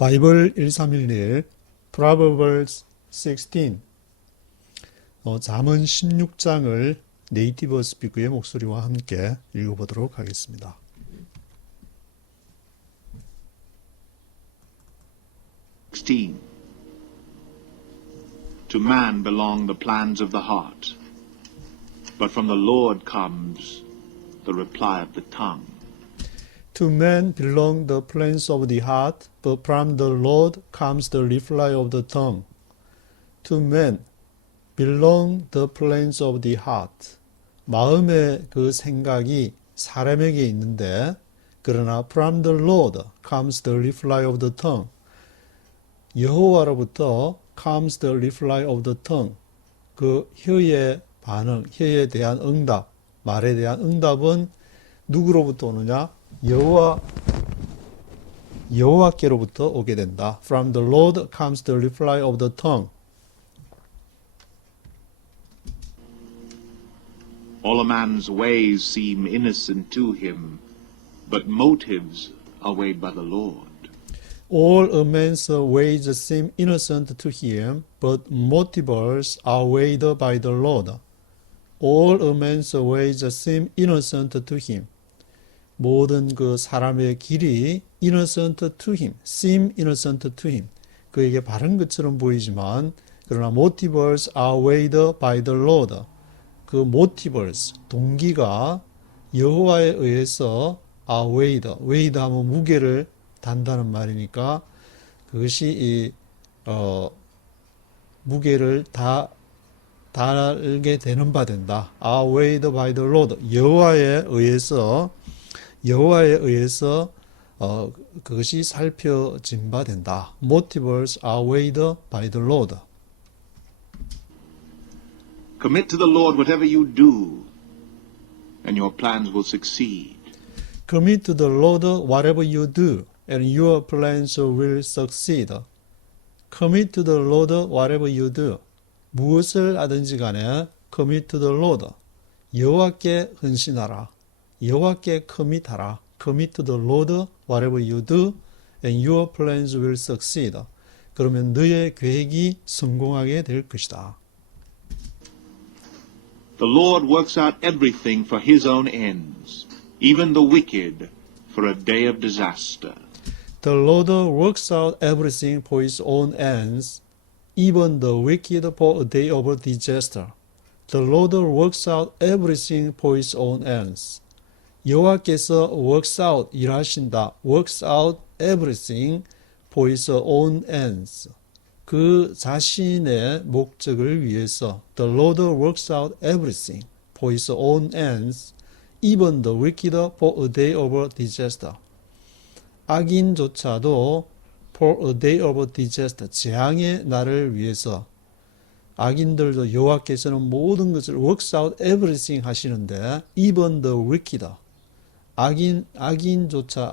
바이블 1311 Proverbs 16 잠언 16장을 네이티브 스피커의 목소리와 함께 읽어보도록 하겠습니다. To man belong the plans of the heart, but from the Lord comes the reply of the tongue. To man belong the plans of the heart, but from the Lord comes the reply of the tongue. To man belong the plans of the heart. 마음의 그 생각이 사람에게 있는데, 그러나 from the Lord comes the reply of the tongue. 여호와로부터 comes the reply of the tongue. 그 혀의 반응, 혀에 대한 응답, 말에 대한 응답은 누구로부터 오느냐? 여호와께로부터 오게 된다. From the Lord comes the reply of the tongue. All a man's ways seem innocent to him, but motives are weighed by the Lord. All a man's ways seem innocent to him, but motives are weighed by the Lord. All a man's ways seem innocent to him. 모든 그 사람의 길이 innocent to him, seem innocent to him. 그에게 바른 것처럼 보이지만, 그러나 motives are weighed by the Lord. 그 motives, 동기가 여호와에 의해서 are weighed. weighed 하면 무게를 단다는 말이니까 그것이 무게를 달게 되는 바 된다. are weighed by the Lord. 여호와에 의해서 그것이 살펴진 바 된다. Motives are weighed by the Lord. Commit to the Lord whatever you do, and your plans will succeed. Commit to the Lord whatever you do, and your plans will succeed. Commit to the Lord whatever you do. 무엇을 하든지 간에 commit to the Lord. 여호와께 헌신하라. 여호와께 커밋하라. Commit to the Lord whatever you do, and your plans will succeed. 그러면 너의 계획이 성공하게 될 것이다. The Lord works out everything for his own ends, even the wicked for a day of disaster. The Lord works out everything for his own ends, even the wicked for a day of disaster. The Lord works out everything for his own ends. 여호와께서 works out, 일하신다. works out everything for his own ends. 그 자신의 목적을 위해서 The Lord works out everything for his own ends, even the wicked for a day of disaster. 악인조차도 for a day of disaster, 재앙의 날을 위해서 악인들도 여호와께서는 모든 것을 works out everything 하시는데 even the wicked,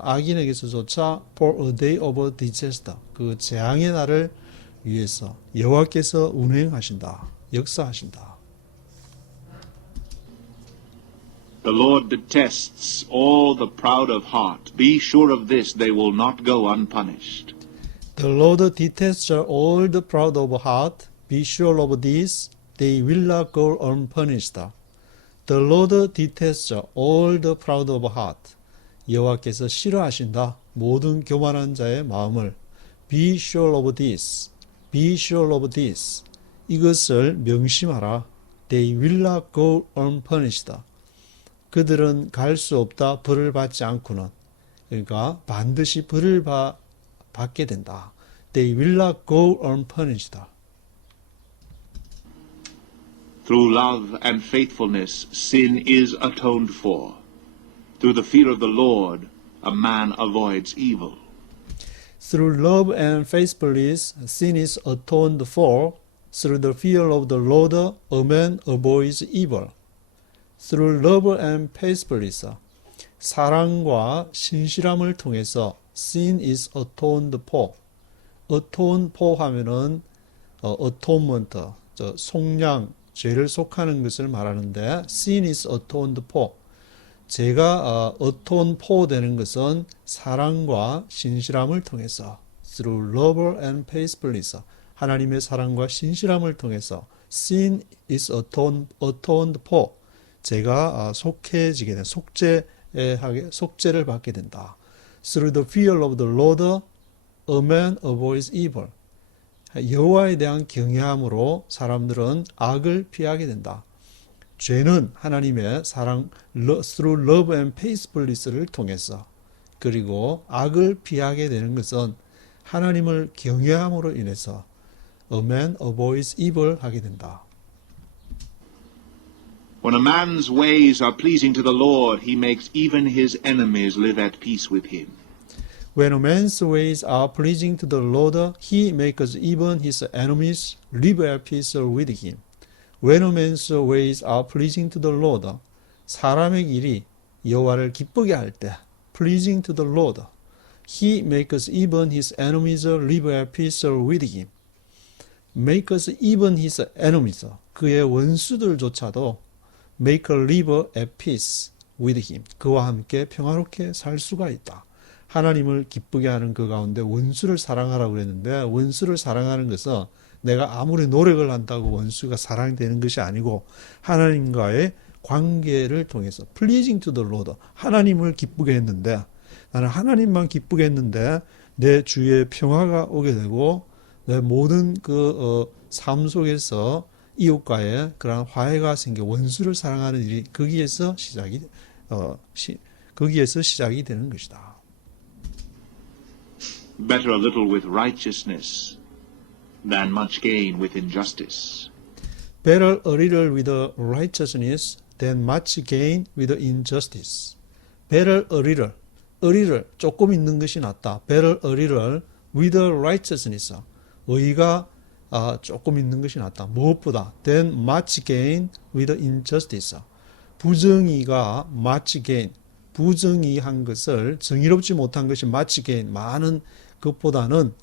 악인에게서조차 for a day of disaster, 그 재앙의 날을 위해서 여호와께서 운행하신다, 역사하신다. The Lord detests all the proud of heart. Be sure of this, they will not go unpunished. The Lord detests all the proud of heart. Be sure of this, they will not go unpunished. The Lord detests all the proud of heart. 여호와께서 싫어하신다, 모든 교만한 자의 마음을. Be sure of this. Be sure of this. 이것을 명심하라. They will not go unpunished. 그들은 갈 수 없다, 벌을 받지 않고는. 그러니까 반드시 벌을 받게 된다. They will not go unpunished. Through love and faithfulness, sin is atoned for. Through the fear of the Lord, a man avoids evil. Through love and faithfulness, sin is atoned for. Through the fear of the Lord, a man avoids evil. Through love and faithfulness, 사랑과 신실함을 통해서 sin is atoned for. atone for 하면은 atonement, 속량, 죄를 속하는 것을 말하는데 sin is atoned for. 제가 atone for 되는 것은 사랑과 신실함을 통해서 through love and faithfulness. 하나님의 사랑과 신실함을 통해서 sin is atoned for. 제가 속해지게 된 속죄를 받게 된다. Through the fear of the Lord, a man avoids evil. 여호와에 대한 경외함으로 사람들은 악을 피하게 된다. 죄는 하나님의 사랑, through love and faithfulness를 통해서, 그리고 악을 피하게 되는 것은 하나님을 경외함으로 인해서 a man avoids evil 하게 된다. When a man's ways are pleasing to the Lord, he makes even his enemies live at peace with him. When a man's ways are pleasing to the Lord, he makes even his enemies live at peace with him. When a man's ways are pleasing to the Lord, 사람의 길이 여호와를 기쁘게 할 때, pleasing to the Lord, he makes even his enemies live at peace with him. Makes even his enemies, 그의 원수들조차도 make live at peace with him. 그와 함께 평화롭게 살 수가 있다. 하나님을 기쁘게 하는 그 가운데 원수를 사랑하라고 그랬는데, 원수를 사랑하는 것은 내가 아무리 노력을 한다고 원수가 사랑되는 것이 아니고 하나님과의 관계를 통해서 pleasing to the Lord, 하나님을 기쁘게 했는데, 나는 하나님만 기쁘게 했는데 내 주위에 평화가 오게 되고 내 모든 삶 속에서 이웃과의 그런 화해가 생겨 원수를 사랑하는 일이 거기에서 시작이 되는 것이다. Better a little with righteousness than much gain with injustice. Better a little with righteousness than much gain with injustice. Better a little 조금 있는 것이 낫다. Better a little with righteousness. 의가 조금 있는 것이 낫다. 무엇보다 than much gain with injustice. 부정의가 much gain, 부정의한 것을 정의롭지 못한 것이 much gain, 많은 것보다는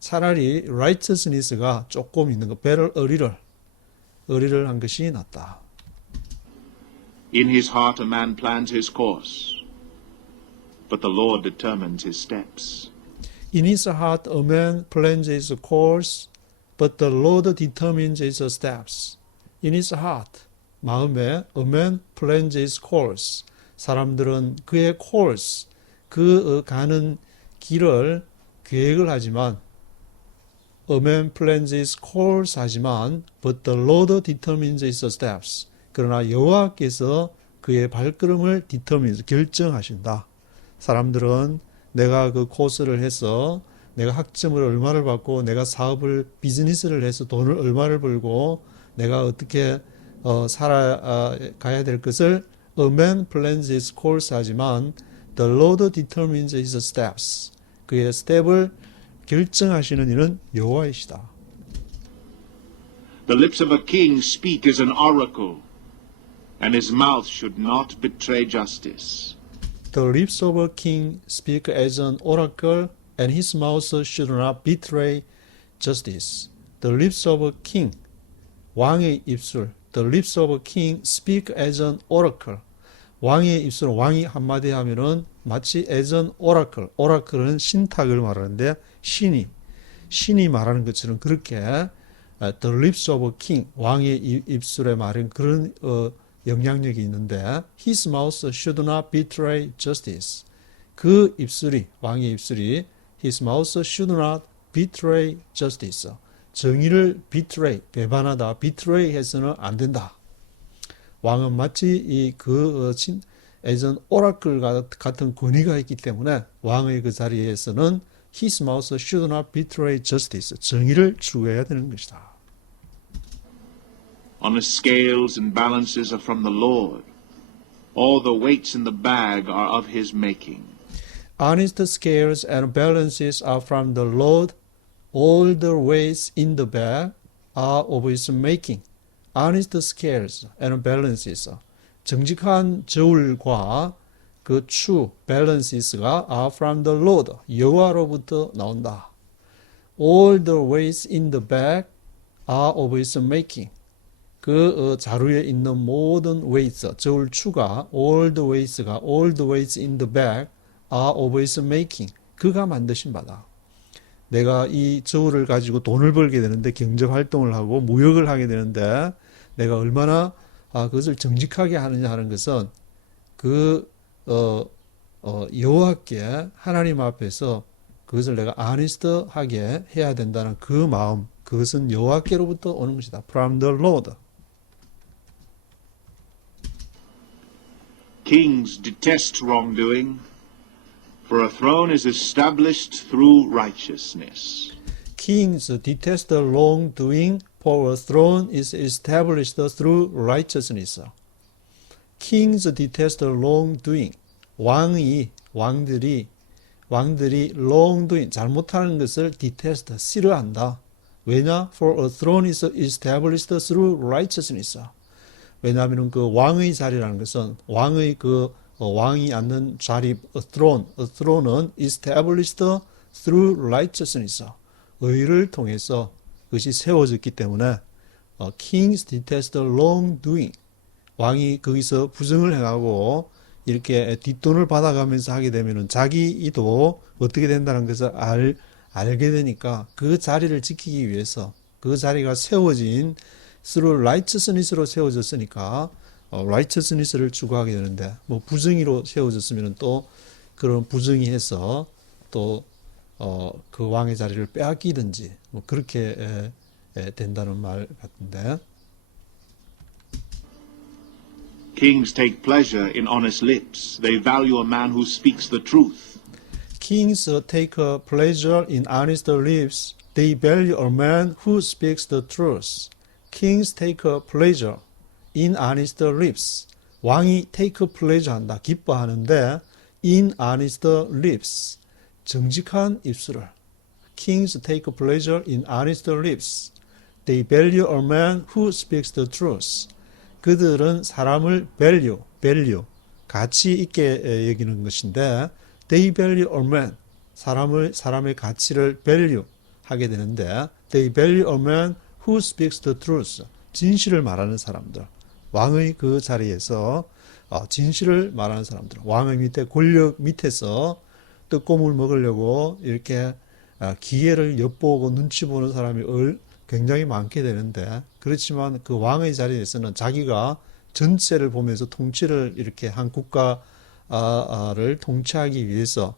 차라리 righteousness가 조금 있는 것, better a little 한 것이 낫다. In his heart a man plans his course, but the Lord determines his steps. In his heart a man plans his course, but the Lord determines his steps. In his heart, 마음에 a man plans his course. 사람들은 그의 course, 그 가는 길을 계획을 하지만 a man plans his course 하지만 but the Lord determines his steps. 그러나 여호와께서 그의 발걸음을 determine, 결정하신다. 사람들은 내가 그 코스를 해서 내가 학점을 얼마를 받고 내가 사업을 비즈니스를 해서 돈을 얼마를 벌고 내가 어떻게 살아가야 될 것을 a man plans his course 하지만 the Lord determines his steps. 그의 스텝을 결정하시는 이는 여호와이시다. The lips of a king speak as an oracle, and his mouth should not betray justice. The lips of a king speak as an oracle, and his mouth should not betray justice. The lips of a king, 왕의 입술. The lips of a king speak as an oracle. 왕의 입술, 왕이 한마디 하면은 마치 as an oracle. oracle은 신탁을 말하는데 신이 말하는 것처럼 그렇게 the lips of a king, 왕의 입술에 말하는 그런 영향력이 있는데 his mouth should not betray justice. 그 입술이, 왕의 입술이 his mouth should not betray justice. 정의를 betray, 배반하다, betray 해서는 안 된다. 왕은 마치 as an oracle 같은 권위가 있기 때문에 왕의 그 자리에서는 his mouth should not betray justice. 정의를 추구해야 되는 것이다. Honest scales and balances are from the Lord. All the weights in the bag are of his making. Honest scales and balances are from the Lord. All the weights in the bag are of his making. Honest scales and balances. 정직한 저울과 그 추, balances가 are from the Lord. 여호와로부터 나온다. All the weights in the bag are of his making. 그 자루에 있는 모든 weights, 저울 추가 all the weights in the bag are of his making. 그가 만드신 바다. 내가 이 저울을 가지고 돈을 벌게 되는데 경제 활동을 하고 무역을 하게 되는데 내가 얼마나 그것을 정직하게 하느냐 하는 것은 그 여호와께 하나님 앞에서 그것을 내가 아니스트하게 해야 된다는 그 마음, 그것은 여호와께로부터 오는 것이다. From the Lord. Kings detest wrongdoing, for a throne is established through righteousness. Kings detest wrongdoing, for a throne is established through righteousness. Kings detest wrongdoing. 왕들이 wrongdoing, 잘못하는 것을 detest, 싫어한다. 왜냐? For a throne is established through righteousness. 왜냐하면 그 왕의 자리라는 것은 왕의 왕이 앉는 자리, a throne은 established through righteousness. 의를 통해서 그것이 세워졌기 때문에 kings detest wrongdoing. 왕이 거기서 부정을 행하고 이렇게 뒷돈을 받아가면서 하게 되면은 자기 이도 어떻게 된다는 것을 알게 되니까 그 자리를 지키기 위해서 그 자리가 세워진 through righteousness로 세워졌으니까 righteousness를 추구하게 되는데 뭐 부정의로 세워졌으면 또 그런 부정의해서 또 그 왕의 자리를 빼앗기든지 뭐 그렇게 된다는 말 같은데. Kings take pleasure in honest lips. They value a man who speaks the truth. Kings take pleasure in honest lips. They value a man who speaks the truth. Kings take pleasure in honest lips. 왕이 take pleasure 한다, 기뻐하는데 in honest lips, 정직한 입술을. Kings take pleasure in honest lips. They value a man who speaks the truth. 그들은 사람을 value, 가치 있게 여기는 것인데 they value a man, 사람의 가치를 value 하게 되는데 they value a man who speaks the truth, 진실을 말하는 사람들. 왕의 그 자리에서 진실을 말하는 사람들. 왕의 밑에 권력 밑에서 떡고물 먹으려고 이렇게 기회를 엿보고 눈치 보는 사람이 굉장히 많게 되는데 그렇지만 그 왕의 자리에서는 자기가 전체를 보면서 통치를 이렇게 한 국가를 통치하기 위해서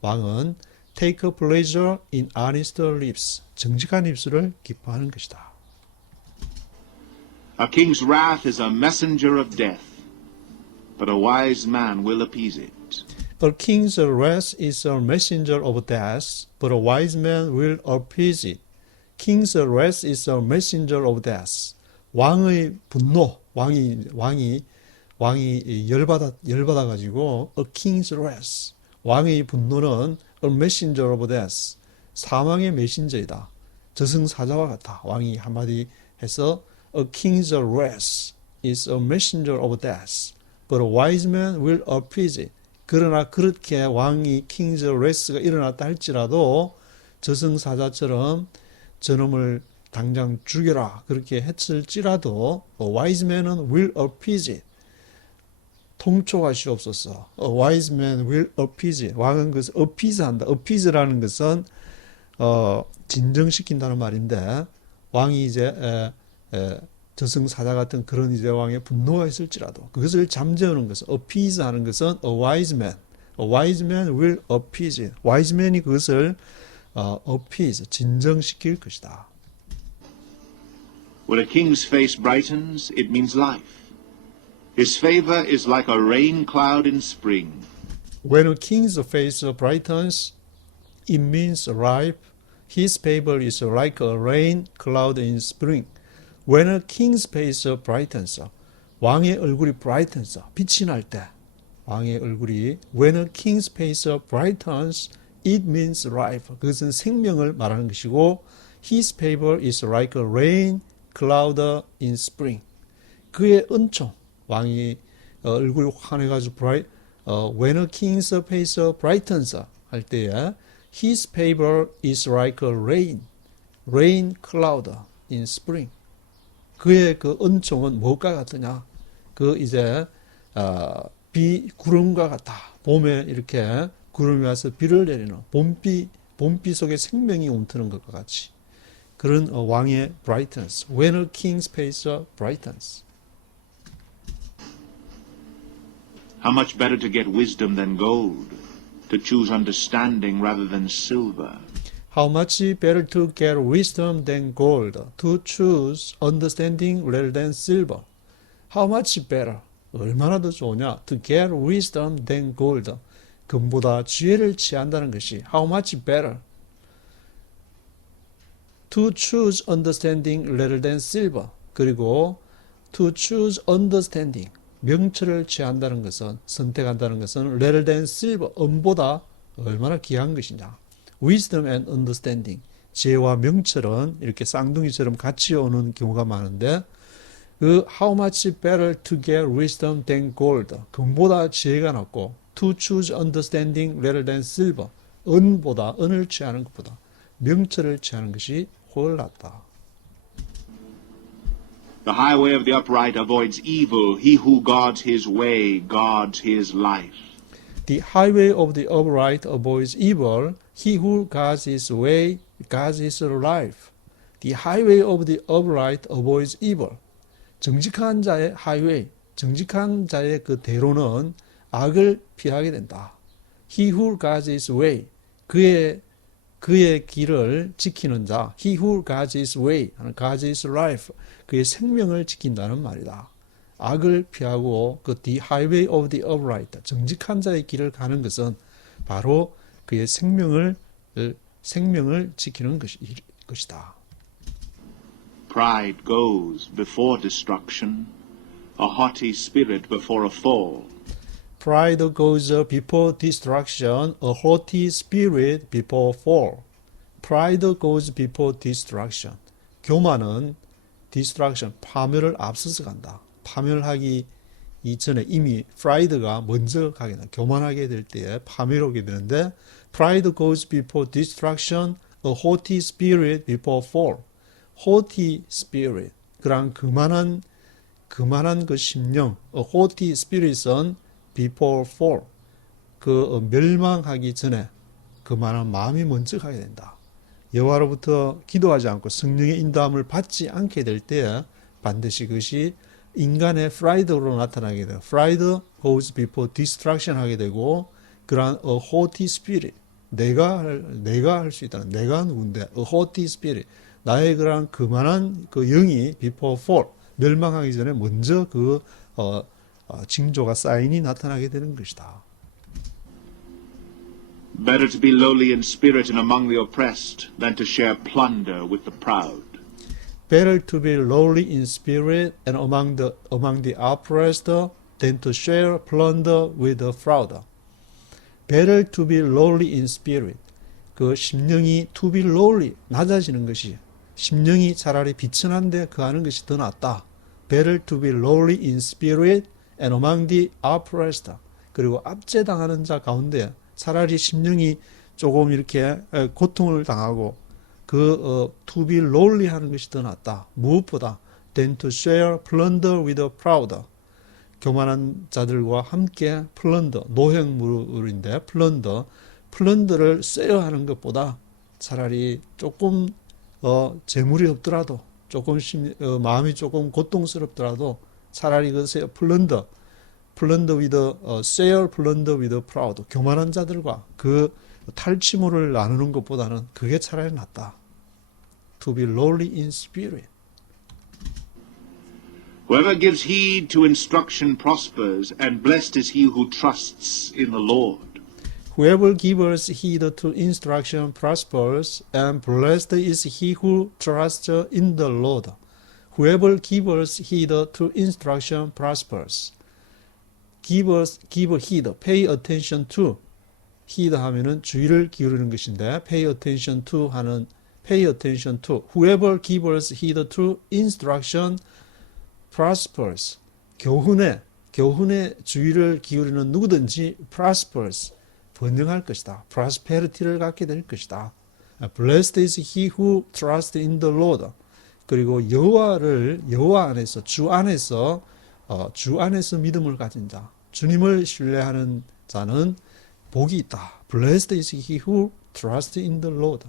왕은 take pleasure in honest lips, 정직한 입술을 기뻐하는 것이다. A king's wrath is a messenger of death, but a wise man will appease it. A king's wrath is a messenger of death, but a wise man will appease it. King's wrath is a messenger of death. 왕의 분노, 왕이 열받아 가지고 a king's wrath. 왕의 분노는 a messenger of death. 사망의 메신저이다. 저승사자와 같다. 왕이 한마디 해서 a king's wrath is a messenger of death, but a wise man will appease it. 그러나 그렇게 왕이 king's wrath가 일어났다 할지라도 저승사자처럼 저놈을 당장 죽여라 그렇게 했을지라도 a wise man은 will appease it. 통촉하시옵소서. A wise man will appease it. 왕은 그것을 appease한다. appease라는 것은 진정시킨다는 말인데 왕이 이제 저승사자 같은 그런 이제 왕의 분노가 있을지라도 그것을 잠재우는 것은 appease하는 것은 a wise man. A wise man will appease it. wise man이 그것을 appease, 진정시킬 것이다. When a king's face brightens, it means life. His favor is like a rain cloud in spring. When a king's face brightens, it means life. His favor is like a rain cloud in spring. When a king's face brightens, 왕의 얼굴이 brightens, 빛이 날 때, 왕의 얼굴이 when a king's face brightens, it means life. 그것은 생명을 말하는 것이고 his favor is like a rain cloud in spring. 그의 은총, 왕이 얼굴이 환해가지고 when a king's face brightens 할 때에 his favor is like a rain cloud in spring. 그의 그 은총은 무엇과 같으냐? 그 이제 구름과 같다. 봄에 이렇게 구름이 와서 비를 내리는 봄비 봄비 속에 생명이 움트는 것과 같이 그런 왕의 brightness. When a king's face brightens. How much better to get wisdom than gold, to choose understanding rather than silver. How much better to get wisdom than gold, to choose understanding rather than silver. How much better? 얼마나 더 좋으냐? To get wisdom than gold. 금보다 지혜를 취한다는 것이 how much better? To choose understanding rather than silver. 그리고 to choose understanding. 명철을 취한다는 것은, 선택한다는 것은 rather than silver. 은보다 얼마나 귀한 것이냐? Wisdom and understanding. 지혜와 명철은 이렇게 쌍둥이처럼 같이 오는 경우가 많은데 그 how much better to get wisdom than gold. 금보다 지혜가 낫고 to choose understanding rather than silver. 은을 취하는 것보다 명철을 취하는 것이 훨 낫다. The highway of the upright avoids evil. He who guards his way guards his life. The highway of the upright avoids evil. He who guards his way guards his life. The highway of the upright avoids evil. 정직한 자의 highway, 정직한 자의 그 대로는 악을 피하게 된다. He who guards his way, 그의 길을 지키는 자. He who guards his way, guards his life, 그의 생명을 지킨다는 말이다. 악을 피하고 그 the highway of the upright, 정직한 자의 길을 가는 것은 바로 그의 생명을 지키는 것이다. Pride goes before destruction, a haughty spirit before a fall. Pride goes before destruction, a haughty spirit before fall. Pride goes before destruction. 교만은 destruction, 파멸을 앞서서 간다. 파멸하기 이전에 이미 pride가 먼저 가게 된다. 교만하게 될 때에 파멸 오게 되는데 Pride goes before destruction, a haughty spirit before fall. haughty spirit, 그런 그만한 그 심령, a haughty spirit은 before fall, 그 멸망하기 전에 그만한 마음이 먼저 가게 된다. 여호와로부터 기도하지 않고 성령의 인도함을 받지 않게 될 때 반드시 그것이 인간의 pride로 나타나게 돼요. Pride goes before destruction 하게 되고 그러한 a haughty spirit, 내가 할 수 있다는, 내가 누군데, a haughty spirit, 나의 그러한 그만한 그 영이 before fall, 멸망하기 전에 먼저 그 징조가 사인이 나타나게 되는 것이다. Better to be lowly in spirit and among the oppressed than to share plunder with the proud. Better to be lowly in spirit and among the oppressed than to share plunder with the proud. Better to be lowly in spirit. 그 심령이 to be lowly, 낮아지는 것이, 심령이 차라리 비천한데 거하는 것이 더 낫다. Better to be lowly in spirit and among the oppressed. 그리고 압제당하는 자 가운데 차라리 심령이 조금 이렇게 고통을 당하고 to be lowly 하는 것이 더 낫다. 무엇보다 than to share plunder with the proud. 교만한 자들과 함께 플런더, 노획물인데 플런더를 쉐어하는 것보다 차라리 조금 재물이 없더라도 조금 마음이 조금 고통스럽더라도 차라리 그 플런더 with share plunder with the proud, 교만한 자들과 그 탈취물을 나누는 것보다는 그게 차라리 낫다. To be lowly in spirit. Whoever gives heed to instruction prospers, and blessed is he who trusts in the Lord. Whoever gives heed to instruction prospers, and blessed is he who trusts in the Lord. Whoever gives heed to instruction prospers. Give heed, pay attention to. heed 하면은 주의를 기울이는 것인데, pay attention to 하는 pay attention to. Whoever gives heed to instruction prospers. 교훈에 주의를 기울이는 누구든지 prospers, 번영할 것이다. prosperity를 갖게 될 것이다. Blessed is he who trusts in the Lord. 그리고 여호와 안에서 주 안에서 믿음을 가진 자, 주님을 신뢰하는 자는 복이 있다. Blessed is he who Trust in the Lord.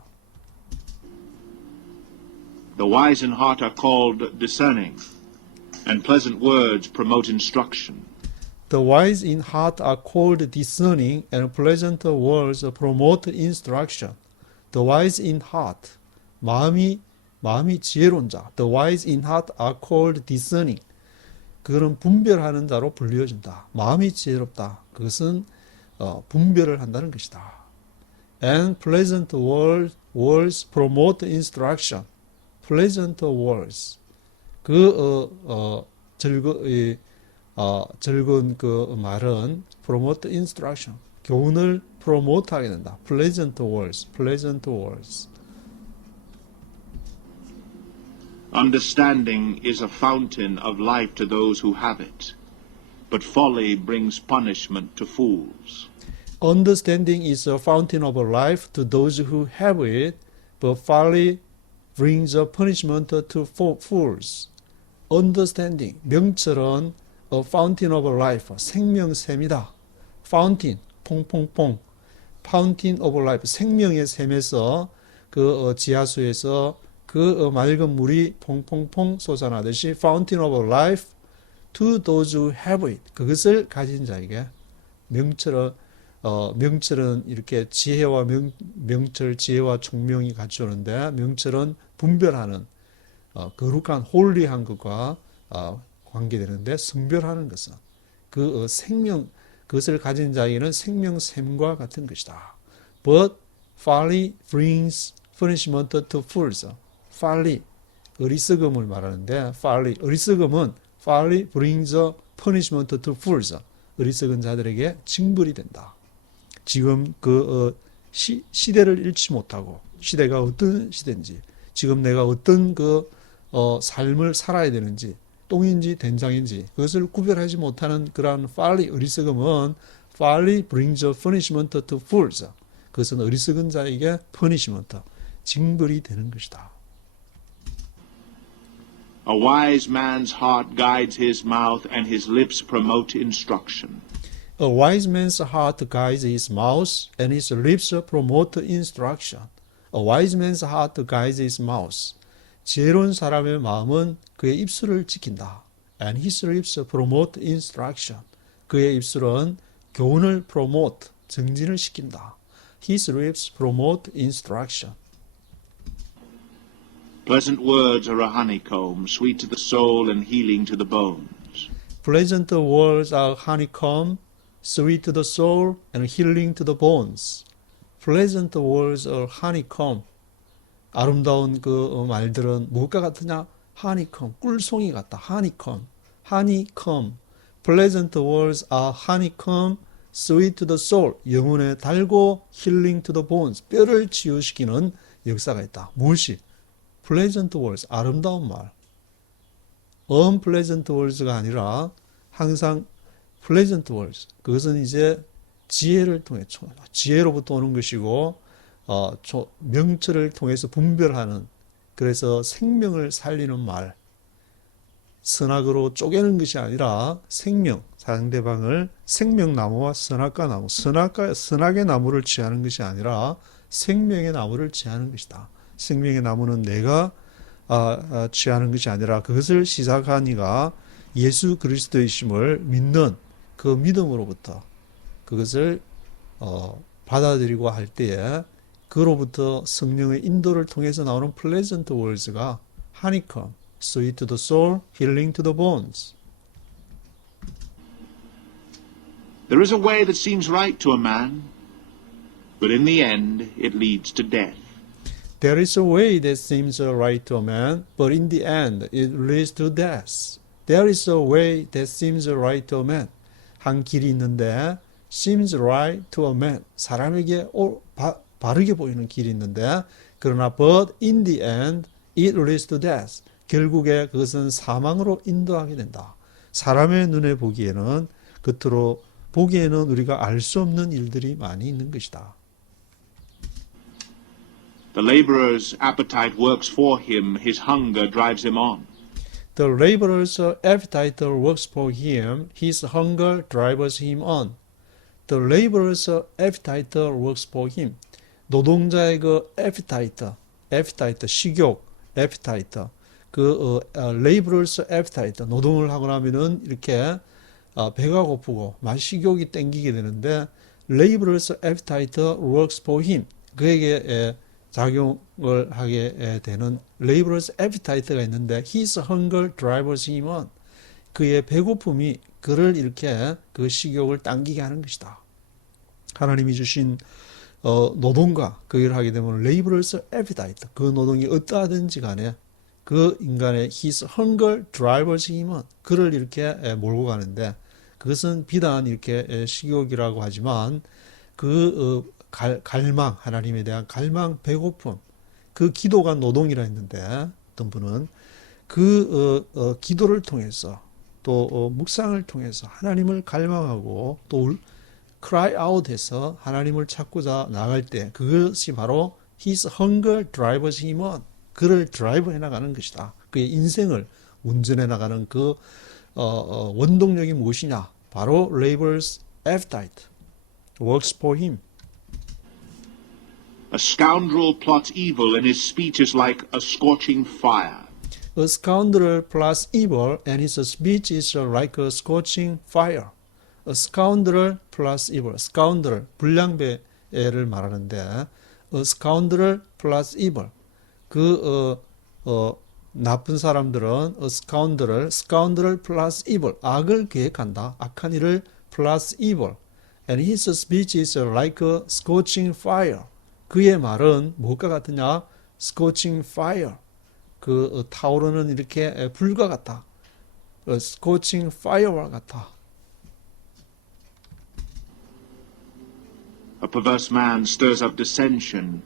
The wise in heart are called discerning, and pleasant words promote instruction. The wise in heart are called discerning, and pleasant words promote instruction. The wise in heart, 마음이 지혜로운 자. The wise in heart are called discerning. 그거는 분별하는 자로 불리어진다. 마음이 지혜롭다. 그것은 분별을 한다는 것이다. And pleasant words promote instruction. Pleasant words. 즐거운 그 말은 promote instruction. 교훈을 promote하게 된다. Pleasant words. Pleasant words. Understanding is a fountain of life to those who have it, but folly brings punishment to fools. Understanding is a fountain of life to those who have it, but folly brings a punishment to fools. Understanding, 명철은 a fountain of life, 생명샘이다. Fountain, 퐁퐁퐁. Fountain of life, 생명의 샘에서 그 지하수에서 그 맑은 물이 퐁퐁퐁 솟아나듯이 fountain of life to those who have it. 그것을 가진 자에게 명철은 이렇게 지혜와 명철, 지혜와 총명이 갖추는데 명철은 분별하는 거룩한 홀리한 것과 관계되는데 성별하는 것은 그 그것을 가진 자에게는 생명샘과 같은 것이다. But folly brings punishment to fools. folly, 어리석음을 말하는데 어리석음은 folly brings punishment to fools. 어리석은 자들에게 징벌이 된다. 지금 시대를 잃지 못하고 시대가 어떤 시대인지 지금 내가 어떤 삶을 살아야 되는지 똥인지 된장인지 그것을 구별하지 못하는 그러한 folly, 어리석음은 folly brings punishment to fools. 그것은 어리석은 자에게 punishment, 징벌이 되는 것이다. A wise man's heart guides his mouth, and his lips promote instruction. A wise man's heart guides his mouth, and his lips promote instruction. A wise man's heart guides his mouth. 지혜로운 사람의 마음은 그의 입술을 지킨다. And his lips promote instruction. 그의 입술은 교훈을 promote, 증진을 시킨다. His lips promote instruction. Pleasant words are a honeycomb, sweet to the soul and healing to the bones. Pleasant words are honeycomb, sweet to the soul and healing to the bones. Pleasant words are honeycomb. 아름다운 그 말들은 무엇과 같으냐? honeycomb, 꿀송이 같다. honeycomb, honeycomb. Pleasant words are honeycomb, sweet to the soul. 영혼에 달고 healing to the bones. 뼈를 치유시키는 역사가 있다. 무엇이? pleasant words, 아름다운 말. unpleasant words가 아니라 항상 pleasant words. 그것은 이제 지혜를 통해 지혜로부터 오는 것이고 명철을 통해서 분별하는 그래서 생명을 살리는 말. 선악으로 쪼개는 것이 아니라 생명, 상대방을 생명나무와 선악과 나무, 선악의 나무를 취하는 것이 아니라 생명의 나무를 취하는 것이다. 생명의 나무는 내가 취하는 것이 아니라 그것을 시작하니가 예수 그리스도이심을 믿는 그 믿음으로부터 그것을 받아들이고 할 때에 그로부터 성령의 인도를 통해서 나오는 pleasant words가 honeycomb, sweet to the soul, healing to the bones. There is a way that seems right to a man, but in the end it leads to death. There is a way that seems right to a man, but in the end it leads to death. There is a way that seems right to a man. 한 길이 있는데 seems right to a man. 사람에게 바르게 보이는 길이 있는데 그러나 but in the end it leads to death. 결국에 그것은 사망으로 인도하게 된다. 사람의 눈에 보기에는 겉으로 보기에는 우리가 알 수 없는 일들이 많이 있는 것이다. The laborer's appetite works for him, his hunger drives him on. The laborer's appetite works for him, his hunger drives him on. The laborer's appetite works for him. 노동자의 그 appetite, 식욕, appetite, laborer's appetite, 노동을 하고 나면은 이렇게 배가 고프고 식욕이 땡기게 되는데 laborer's appetite works for him. 그에게 작용을 하게 되는 laborer's appetite가 있는데 his hunger drives him on. 그의 배고픔이 그를 이렇게 그 식욕을 당기게 하는 것이다. 하나님이 주신 노동과 그 일을 하게 되면 laborer's appetite, 그 노동이 어떠하든지 간에 그 인간의 his hunger drives him on, 그를 이렇게 몰고 가는데 그것은 비단 이렇게 식욕이라고 하지만 그 갈망, 하나님에 대한 갈망, 배고픔, 그 기도가 노동이라 했는데 어떤 분은 그 기도를 통해서 또 묵상을 통해서 하나님을 갈망하고 또 cry out 해서 하나님을 찾고자 나갈 때 그것이 바로 his hunger drives him on, 그를 드라이브 해나가는 것이다. 그의 인생을 운전해 나가는 그 원동력이 무엇이냐? 바로 labor's appetite works for him. A scoundrel plots evil, and his speech is like a scorching fire. A scoundrel plots evil, and his speech is like a scorching fire. A scoundrel plots evil. scoundrel, 불량배를 말하는데 a scoundrel plots evil. 나쁜 사람들은 a scoundrel plus evil, 악을 계획한다. 악한 일을 plus evil. And his speech is like a scorching fire. 그의 말은 무엇과 같으냐? scorching fire. 타오르는 이렇게 불과 같다. scorching fire와 같다. A perverse man stirs up dissension,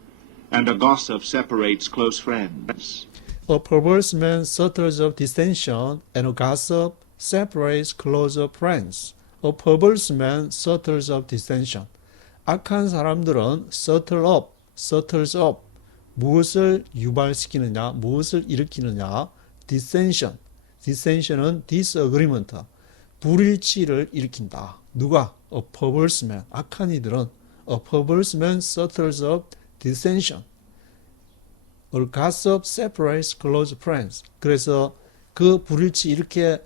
and a gossip separates close friends. A perverse man stirs up dissension, and a gossip separates closer friends. A perverse man stirs up dissension. 악한 사람들은 stirs up, 무엇을 유발시키느냐, 무엇을 일으키느냐, dissension은 disagreement, 불일치를 일으킨다. 누가? A perverse man, 악한 이들은 a perverse man stirs up dissension. or gossip separates close friends. 그래서 그 불일치 이렇게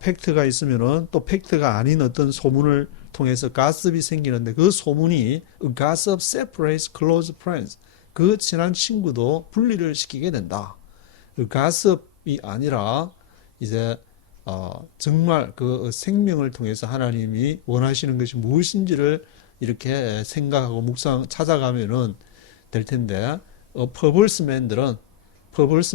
팩트가 있으면은 또 팩트가 아닌 어떤 소문을 통해서 가십이 생기는데 그 소문이 gossip separates close friends. 그 친한 친구도 분리를 시키게 된다. gossip이 아니라 이제 정말 그 생명을 통해서 하나님이 원하시는 것이 무엇인지를 이렇게 생각하고 묵상 찾아가면은 될 텐데 perverse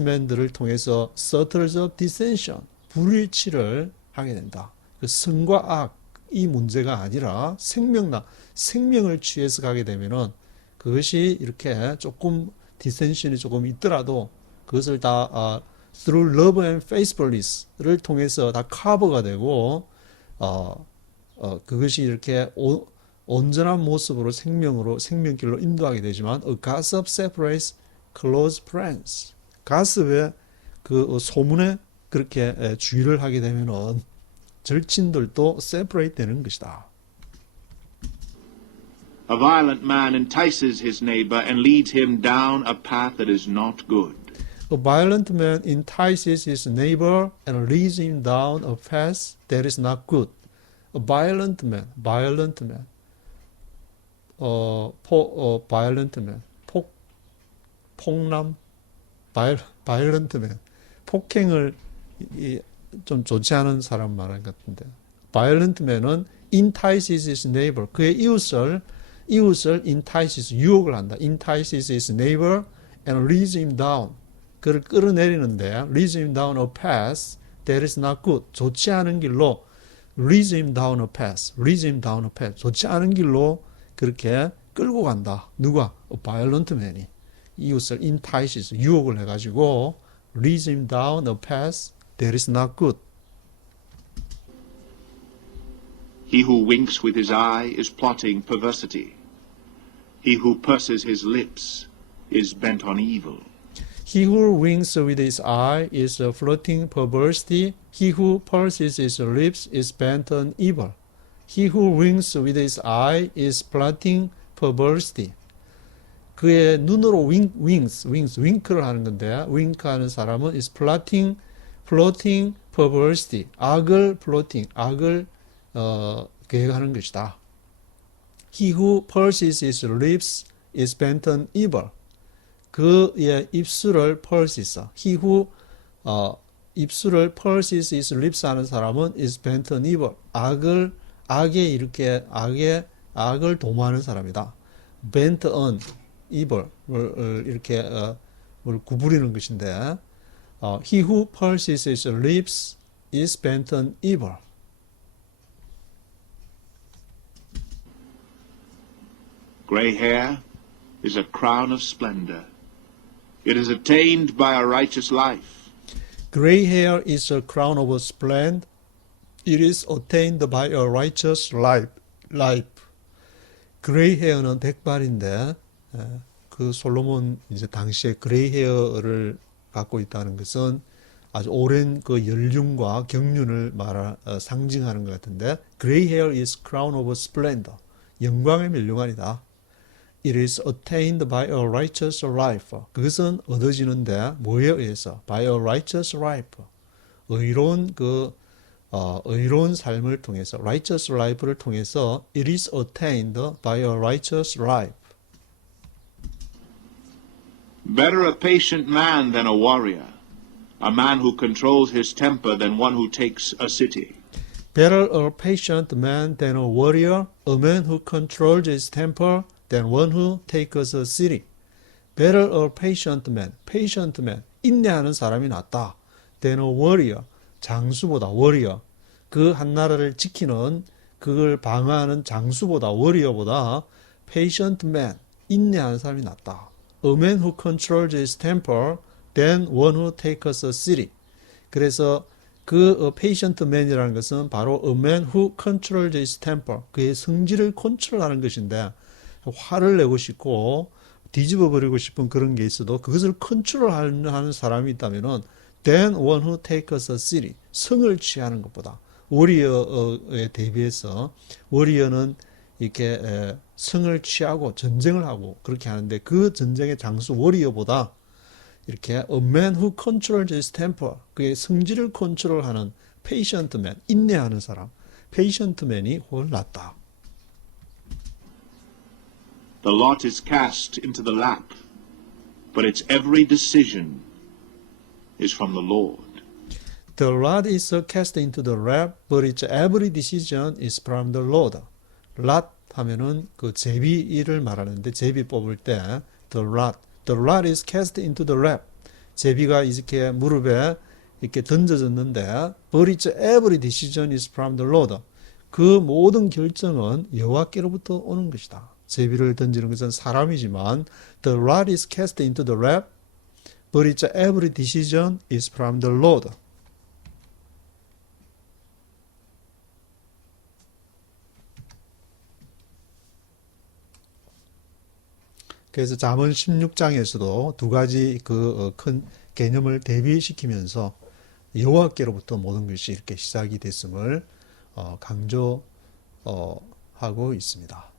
man들을 통해서 stirs up dissension, 불일치를 하게 된다. 그 선과 악이 문제가 아니라 생명을 취해서 가게 되면은 그것이 이렇게 조금 dissension이 조금 있더라도 그것을 다 through love and faithfulness를 통해서 다 커버가 되고 그것이 이렇게 온전한 모습으로 생명길로 인도하게 되지만 a gossip separates close friends. 가십의 그 소문에 그렇게 주의를 하게 되면은 절친들도 separate 되는 것이다. A violent man entices his neighbor and leads him down a path that is not good. A violent man entices his neighbor and leads him down a path that is not good. A violent man. violent man, 폭남, violent man, 폭행을 좀 좋지 않은 사람 말한 것 같은데, violent man은 entices his neighbor, 그의 이웃을 entices, 유혹을 한다. entices his neighbor and leads him down, 그를 끌어내리는데 leads him down a path that is not good, 좋지 않은 길로 leads him down a path, 좋지 않은 길로 그렇게 끌고 간다. 누가? A violent man이 이웃을 entices, 유혹을 해가지고 leads him down a path that is not good. He who winks with his eye is plotting perversity. He who purses his lips is bent on evil. He who winks with his eye is flirting perversity. He who purses his lips is bent on evil. He who winks with his eye is plotting perversity. 그의 눈으로 윙크를 하는 건데, 윙크하는 사람은 is plotting perversity, 악을 계획하는 것이다. He who purses his lips is bent on evil. 그의 입술을 purses, he who 입술을 purses his lips 하는 사람은 is bent on evil. 악을 도모하는 사람이다. bent on evil 이렇게 구부리는 것인데, he who purses his lips is bent on evil. Gray hair is a crown of splendor. It is attained by a righteous life. Gray hair is a crown of splendor. It is attained by a righteous life. 그레이 헤어는 백발인데, 그 솔로몬 이제 당시에 그레이 헤어를 갖고 있다는 것은 아주 오랜 그 연륜과 경륜을 상징하는 것 같은데, Gray hair is crown of splendor. 영광의 멸류관이다. It is attained by a righteous life. 그것은 얻어지는데 뭐에 의해서? By a righteous life. 의로운 삶을 통해서, righteous life를 통해서 it is attained by a righteous life. Better a patient man than a warrior, a man who controls his temper than one who takes a city. Better a patient man than a warrior, a man who controls his temper than one who takes a city. Better a patient man, 인내하는 사람이 낫다. than a warrior, 장수보다, warrior, 그 한 나라를 지키는, 그걸 방어하는 장수보다, warrior보다 patient man, 인내하는 사람이 낫다. A man who controls his temper than one who takes a city. 그래서 그 patient man이라는 것은 바로 a man who controls his temper, 그의 성질을 컨트롤하는 것인데, 화를 내고 싶고 뒤집어 버리고 싶은 그런 게 있어도 그것을 컨트롤하는 사람이 있다면은 than one who takes a city, 성을 취하는 것보다, 워리어에 대비해서 워리어는 이렇게 성을 취하고 전쟁을 하고 그렇게 하는데, 그 전쟁의 장수 워리어보다 이렇게 a man who controls his temper, 그의 성질을 컨트롤하는 patient man, 인내하는 사람, patient man이 훨씬 낫다. The lot is cast into the lap, but its every decision is from the Lord. The lot is cast into the lap, but its every decision is from the Lord. lot 하면은 그 제비를 말하는데, 제비 뽑을 때 the lot is cast into the lap. 제비가 이렇게 무릎에 이렇게 던져졌는데, but its every decision is from the Lord. 그 모든 결정은 여호와께로부터 오는 것이다. 제비를 던지는 것은 사람이지만 the lot is cast into the lap, but its every decision is from the Lord. 그래서 잠언 16장에서도 두 가지 그 큰 개념을 대비시키면서 여호와께로부터 모든 것이 이렇게 시작이 됐음을 강조하고 있습니다.